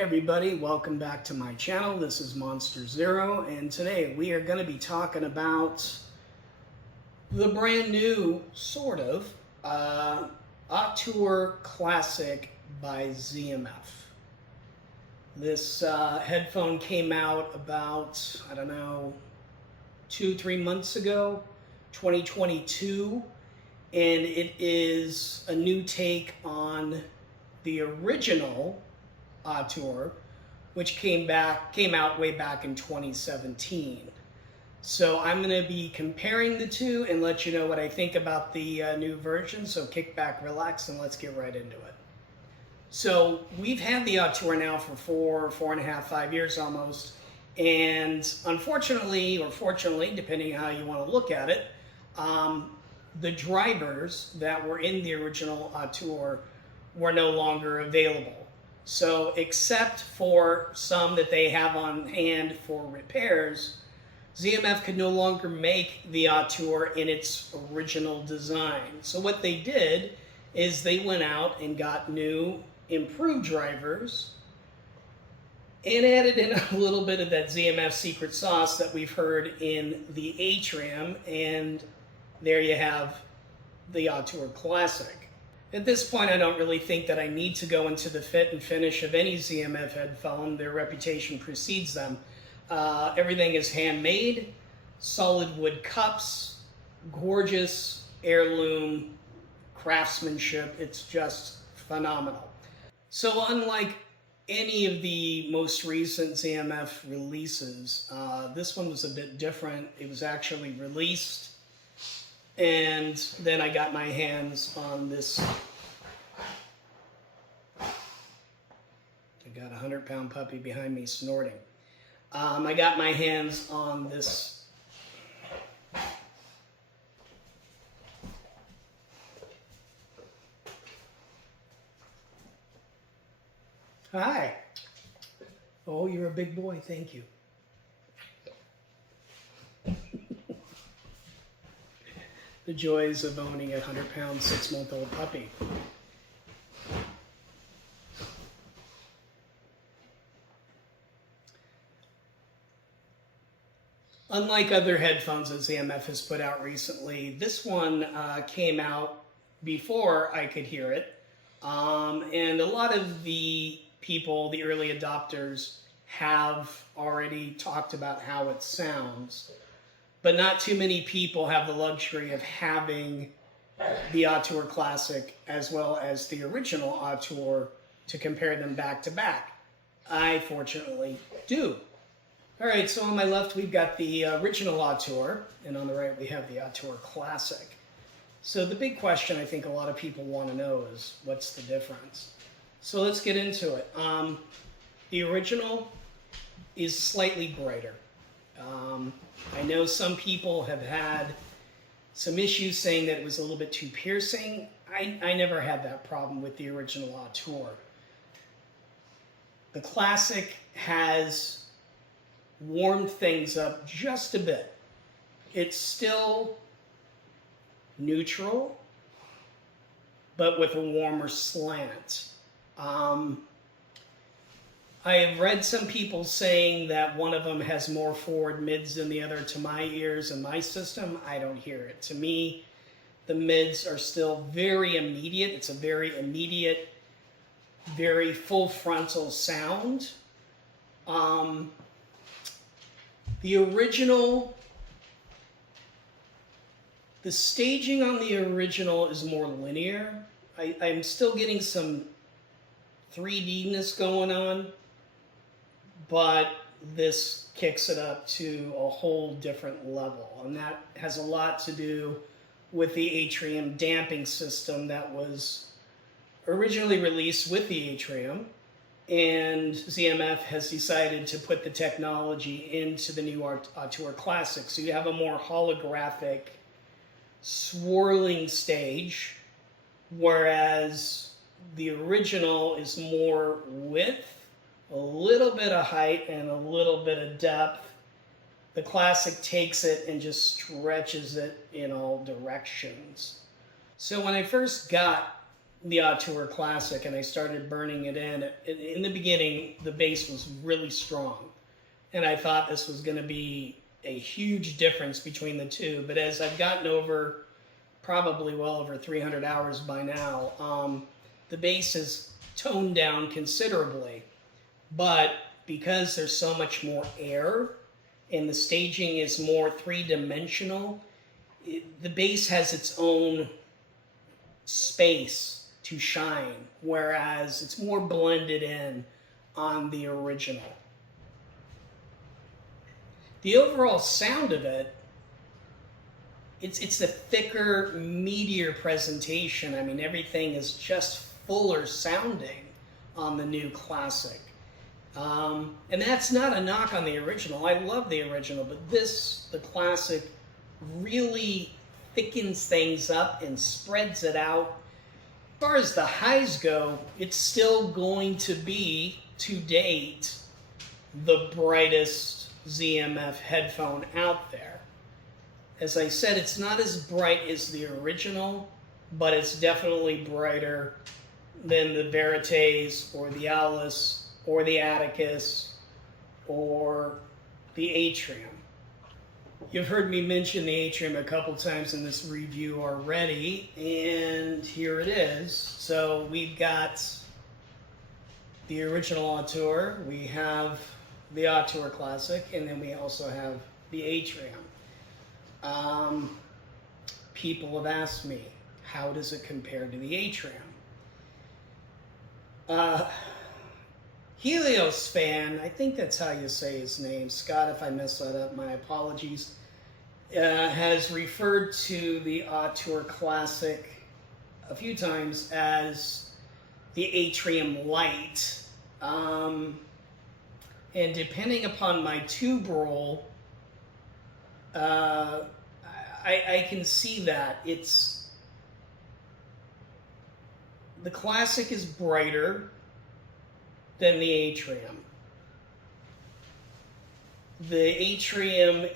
Hey everybody, welcome back to my channel. This is Monster Zero, and today we are going to be talking about the brand new, Auteur Classic by ZMF. This headphone came out about, 2-3 months ago, 2022, and it is a new take on the original Auteur, which came out way back in 2017. So I'm going to be comparing the two and let you know what I think about the new version. So kick back, relax, and let's get right into it. So we've had the Auteur now for 4.5, 5 years almost, and unfortunately, or fortunately, depending on how you want to look at it, the drivers that were in the original Auteur were no longer available. So except for some that they have on hand for repairs, ZMF could no longer make the Auteur in its original design. So what they did is they went out and got new, improved drivers and added in a little bit of that ZMF secret sauce that we've heard in the Atrium, and there you have the Auteur Classic. At this point, I don't really think that I need to go into the fit and finish of any ZMF headphone. Their reputation precedes them. Everything is handmade, solid wood cups, gorgeous heirloom craftsmanship. It's just phenomenal. So unlike any of the most recent ZMF releases, this one was a bit different. It was actually released, and then I got my hands on this. I got a 100-pound puppy behind me snorting. I got my hands on this Hi. Oh, you're a big boy. Thank you. The joys of owning a 100-pound, 6-month-old puppy. Unlike other headphones that ZMF has put out recently, this one came out before I could hear it. And a lot of the people, the early adopters, have already talked about how it sounds. But not too many people have the luxury of having the Auteur Classic as well as the original Auteur to compare them back to back. I fortunately do. All right, so on my left we've got the original Auteur, and on the right we have the Auteur Classic. So the big question I think a lot of people want to know is, what's the difference? So let's get into it. The original is slightly brighter. I know some people have had some issues saying that it was a little bit too piercing. I never had that problem with the original Auteur. The Classic has warmed things up just a bit. It's still neutral, but with a warmer slant. I have read some people saying that one of them has more forward mids than the other. To my ears and my system, I don't hear it. To me, the mids are still very immediate. It's a very immediate, very full frontal sound. The original, the staging on the original is more linear. I'm still getting some 3D-ness going on, but this kicks it up to a whole different level. And that has a lot to do with the Atrium damping system that was originally released with the Atrium, and ZMF has decided to put the technology into the new Auteur Classic. So you have a more holographic, swirling stage, whereas the original is more width, a little bit of height, and a little bit of depth. The Classic takes it and just stretches it in all directions. So when I first got the Auteur Classic and I started burning it in the beginning, the bass was really strong. And I thought this was going to be a huge difference between the two. But as I've gotten over, probably well over 300 hours by now, the bass is toned down considerably. But because there's so much more air and the staging is more three-dimensional, the bass has its own space to shine, whereas it's more blended in on the original. The overall sound of it, it's a thicker, meatier presentation. I mean, everything is just fuller sounding on the new Classic. And that's not a knock on the original. I love the original, but the Classic, really thickens things up and spreads it out. As far as the highs go, it's still going to be, to date, the brightest ZMF headphone out there. As I said, it's not as bright as the original, but it's definitely brighter than the Veritas or the Alice or the Atticus or the Atrium. You've heard me mention the Atrium a couple times in this review already, and here it is. So we've got the original Auteur, we have the Auteur Classic, and then we also have the Atrium. People have asked me, how does it compare to the Atrium? Helios Fan, I think that's how you say his name, Scott, if I mess that up, my apologies, has referred to the Auteur Classic a few times as the Atrium Light. And depending upon my tube roll, I can see that. The Classic is brighter than the Atrium. The Atrium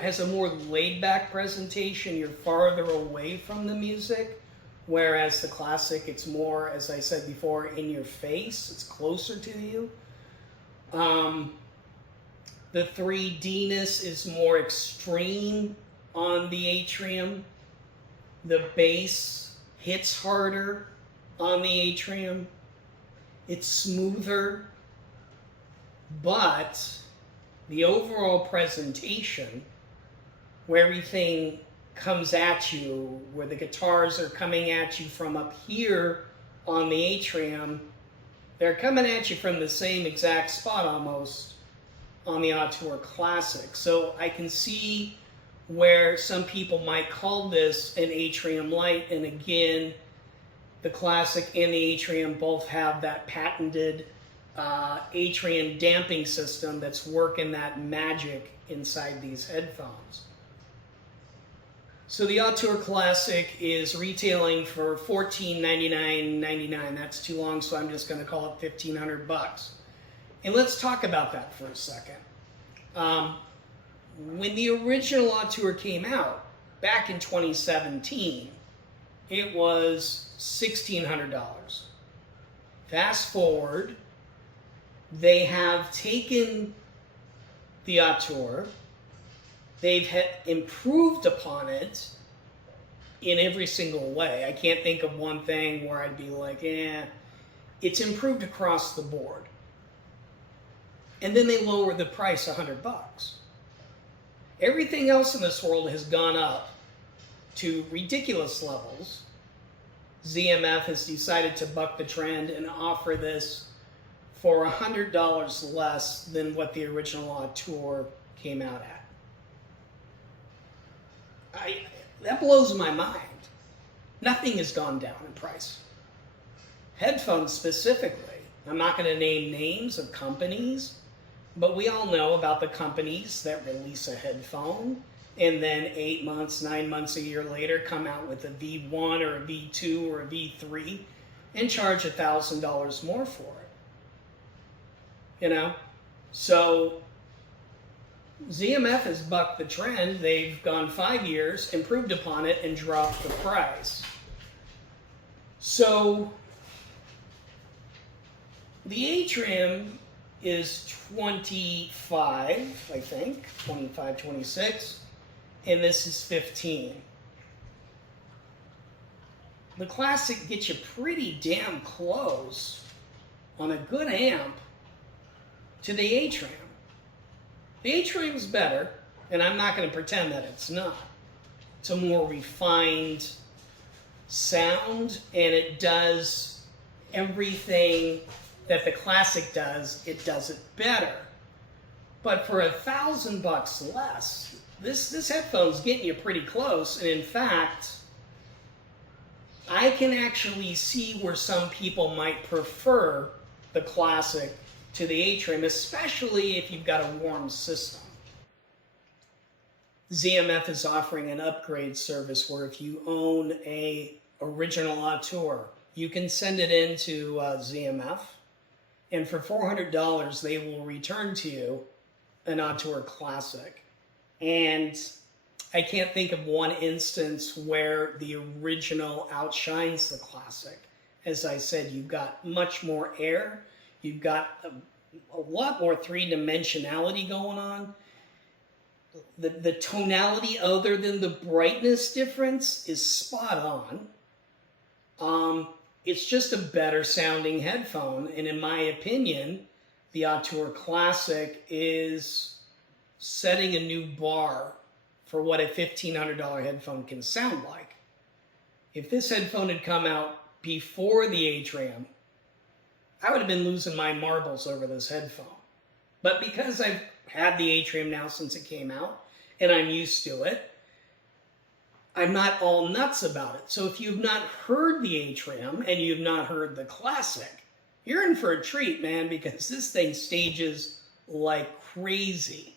has a more laid-back presentation. You're farther away from the music, whereas the Classic, it's more, as I said before, in your face. It's closer to you. The 3D-ness is more extreme on the Atrium. The bass hits harder on the Atrium. It's smoother, but the overall presentation, where everything comes at you, where the guitars are coming at you from up here on the Atrium, they're coming at you from the same exact spot almost on the Auteur Classic. So I can see where some people might call this an Atrium Light, and again, the Classic and the Atrium both have that patented Atrium damping system that's working that magic inside these headphones. So the Auteur Classic is retailing for $1499.99. That's too long, so I'm just going to call it $1,500. And let's talk about that for a second. When the original Auteur came out, back in 2017, it was $1,600. Fast forward, they have taken the Auteur, they've improved upon it in every single way. I can't think of one thing where I'd be like, it's improved across the board. And then they lowered the price $100. Everything else in this world has gone up to ridiculous levels. ZMF has decided to buck the trend and offer this for $100 less than what the original Auteur came out at. That blows my mind. Nothing has gone down in price. Headphones specifically. I'm not going to name names of companies, but we all know about the companies that release a headphone and then 8 months, 9 months, a year later come out with a V1 or a V2 or a V3 and charge $1,000 more for it. You know? So ZMF has bucked the trend. They've gone 5 years, improved upon it, and dropped the price. So the Atrium is 25, I think, 25, 26, and this is 15. The Classic gets you pretty damn close on a good amp to the Atrium. The Atrium's better, and I'm not going to pretend that it's not. It's a more refined sound, and it does everything that the Classic does, it does it better. But for $1,000 less, this headphone's getting you pretty close, and in fact, I can actually see where some people might prefer the Classic to the Atrium, especially if you've got a warm system. ZMF is offering an upgrade service where if you own a original Auteur, you can send it into ZMF, and for $400 they will return to you an Auteur Classic. And I can't think of one instance where the original outshines the Classic. As I said, you've got much more air, you've got a lot more three-dimensionality going on. The tonality, other than the brightness difference, is spot on. It's just a better sounding headphone, and in my opinion, the Auteur Classic is setting a new bar for what a $1,500 headphone can sound like. If this headphone had come out before the Atrium, I would have been losing my marbles over this headphone. But because I've had the Atrium now since it came out, and I'm used to it, I'm not all nuts about it. So if you've not heard the Atrium and you've not heard the Classic, you're in for a treat, man, because this thing stages like crazy.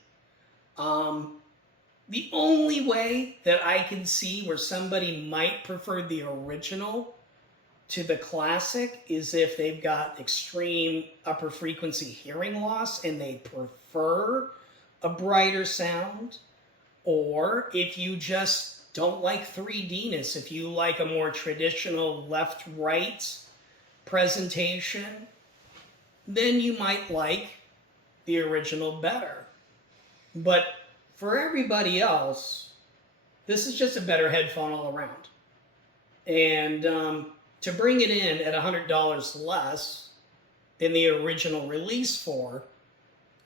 The only way that I can see where somebody might prefer the original to the Classic is if they've got extreme upper frequency hearing loss and they prefer a brighter sound, or if you just don't like 3D-ness, if you like a more traditional left-right presentation, then you might like the original better. But for everybody else, this is just a better headphone all around. And to bring it in at $100 less than the original release for,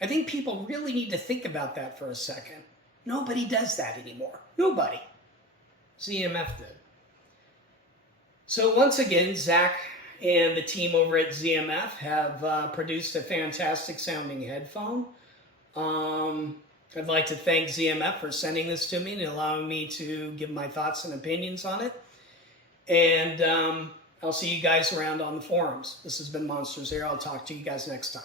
I think people really need to think about that for a second. Nobody does that anymore. Nobody. ZMF did. So once again, Zach and the team over at ZMF have produced a fantastic sounding headphone. I'd like to thank ZMF for sending this to me and allowing me to give my thoughts and opinions on it. And I'll see you guys around on the forums. This has been Monsters here. I'll talk to you guys next time.